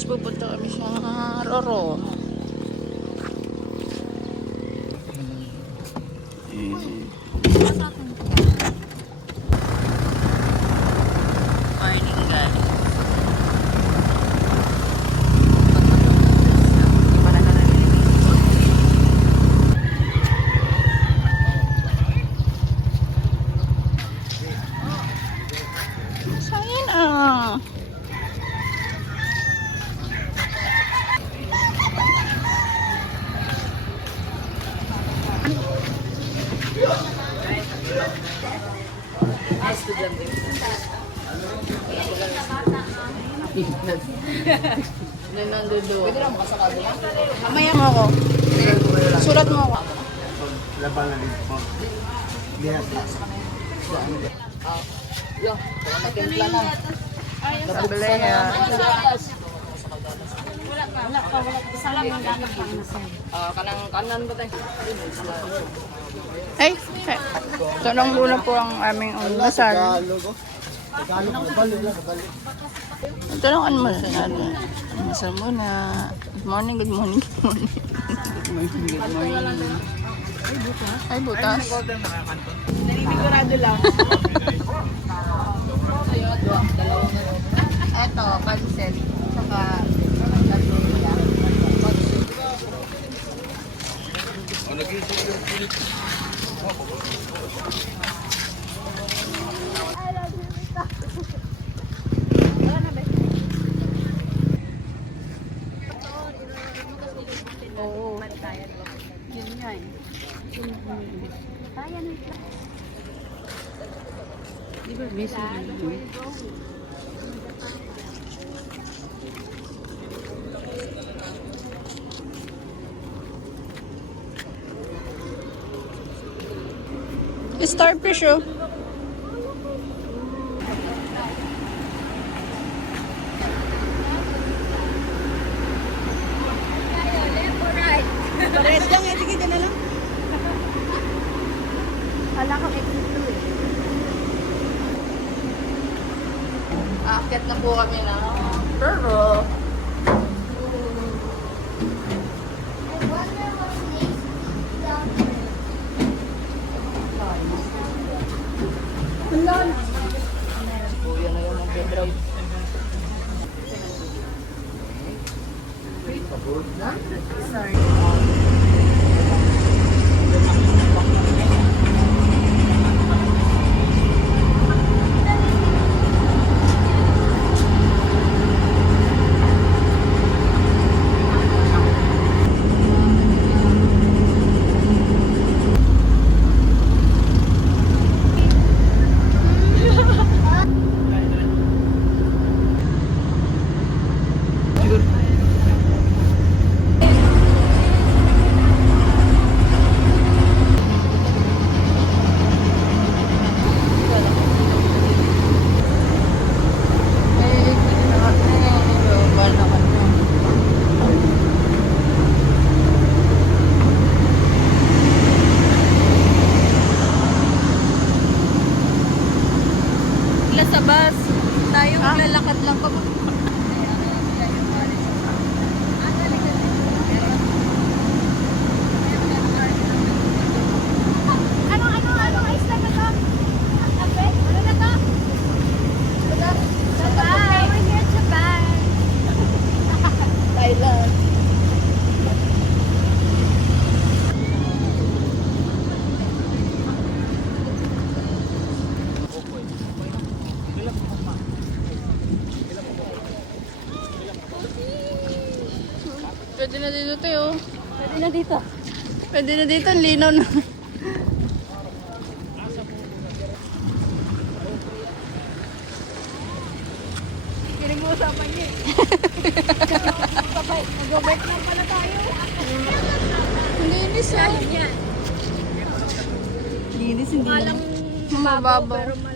guys, pupunta kami sa Roro. Morning guys. Sayang ah. Pwede lang basa ka doon. Mamaya mo ako. Sulat mo ako. Laban na dito po. Lihat. Yo, nakatimpla na. Sabili niya. Wala ka. Salam ang dapat pang nasa. Kanang kanan ba tayo? Ay, tanong muna po ang aming dasal. Tanongan mo sa natin. Masal muna. Good morning, good morning, good morning. Good morning. Ay, butas. Naninisigurado lang. Eto, pancit. Saka labuya. Oo. Yun nga eh. Kaya nito. Di ba busy yun? Starfish oh. Pares lang eh. Sige, na lang. Kala ko exit 2 eh. Aakyat na po kami na. Pero, Kuya na yung mag-drive. Sa bus. Tayo maglalakad lang pa. Anong isla na to? Ano na to? Japan. We're here Japan. Thailand. Pwede na dito tayo. Pwede na dito. Pwede na dito, ang linaw na. Pinag-uusapan niya eh. Mag-bike na pala tayo. Linis ah. Yan. Linis, hindi. Palang Mababaw. pero